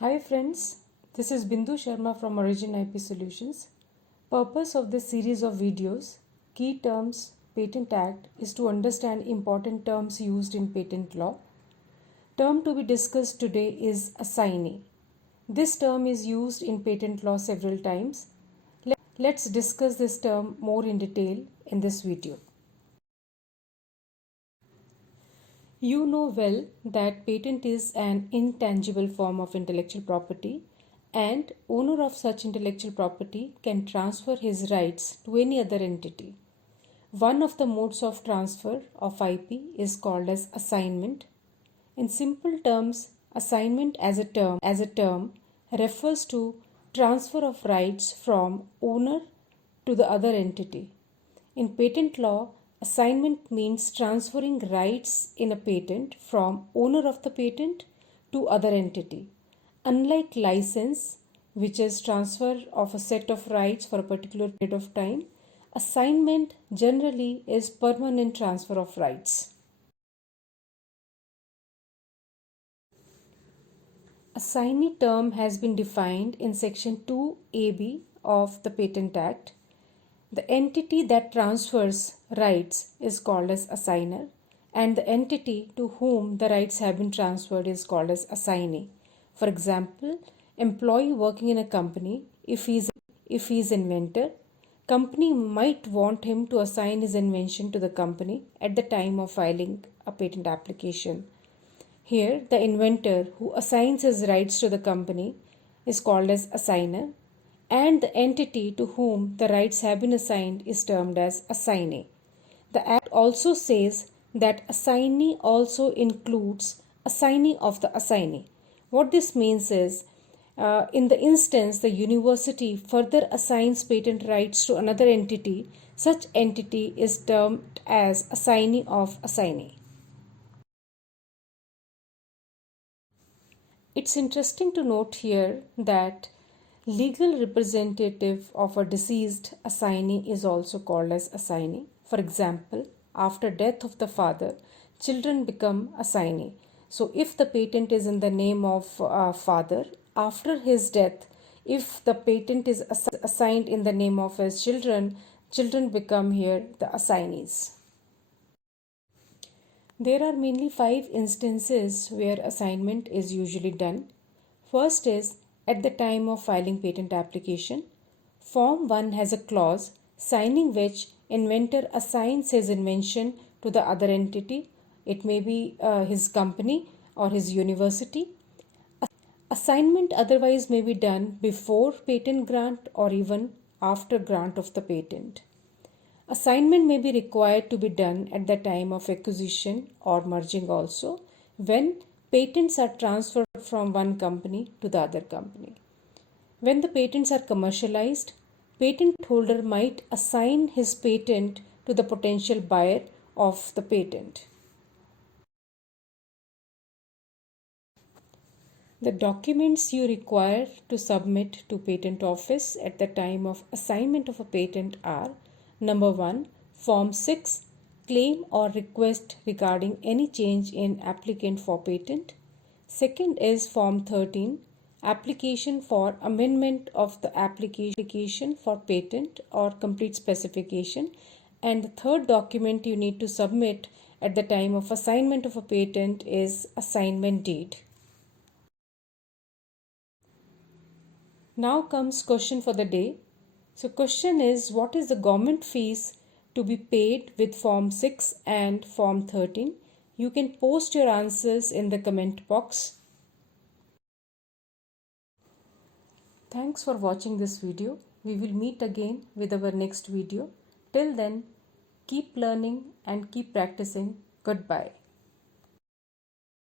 Hi friends, this is Bindu Sharma from Origin IP Solutions. Purpose of this series of videos, Key Terms Patent Act, is to understand important terms used in patent law. Term to be discussed today is assignee. This term is used in patent law several times. Let's discuss this term more in detail in this video. You know well that patent is an intangible form of intellectual property and owner of such intellectual property can transfer his rights to any other entity. One of the modes of transfer of IP is called as assignment. In simple terms, assignment as a term refers to transfer of rights from owner to the other entity. In patent law, assignment means transferring rights in a patent from owner of the patent to other entity. Unlike license, which is transfer of a set of rights for a particular period of time, assignment generally is permanent transfer of rights. Assignee term has been defined in section 2AB of the Patent Act. The entity that transfers rights is called as assigner, and the entity to whom the rights have been transferred is called as assignee. For example, employee working in a company, if he is inventor, company might want him to assign his invention to the company at the time of filing a patent application. Here, the inventor who assigns his rights to the company is called as assigner, and the entity to whom the rights have been assigned is termed as assignee. The Act also says that assignee also includes assignee of the assignee. What this means is, in the instance the university further assigns patent rights to another entity, such entity is termed as assignee of assignee. It's interesting to note here that legal representative of a deceased assignee is also called as assignee. For example, after death of the father, children become assignee. So if the patent is in the name of father, after his death, if the patent is assigned in the name of his children, children become here the assignees. There are mainly 5 instances where assignment is usually done. First is at the time of filing patent application. Form 1 has a clause signing which inventor assigns his invention to the other entity. It may be his company or his university. Assignment otherwise may be done before patent grant or even after grant of the patent. Assignment may be required to be done at the time of acquisition or merging also, when patents are transferred from one company to the other company. When the patents are commercialized, patent holder might assign his patent to the potential buyer of the patent. The documents you require to submit to Patent Office at the time of assignment of a patent are: Number 1, Form 6, claim or request regarding any change in applicant for patent. Second is Form 13, application for amendment of the application for patent or complete specification. And the third document you need to submit at the time of assignment of a patent is assignment deed. Now comes question for the day. So question is, what is the government fees to be paid with Form 6 and Form 13? You can post your answers in the comment box. Thanks for watching this video. We will meet again with our next video. Till then, keep learning and keep practicing. Goodbye.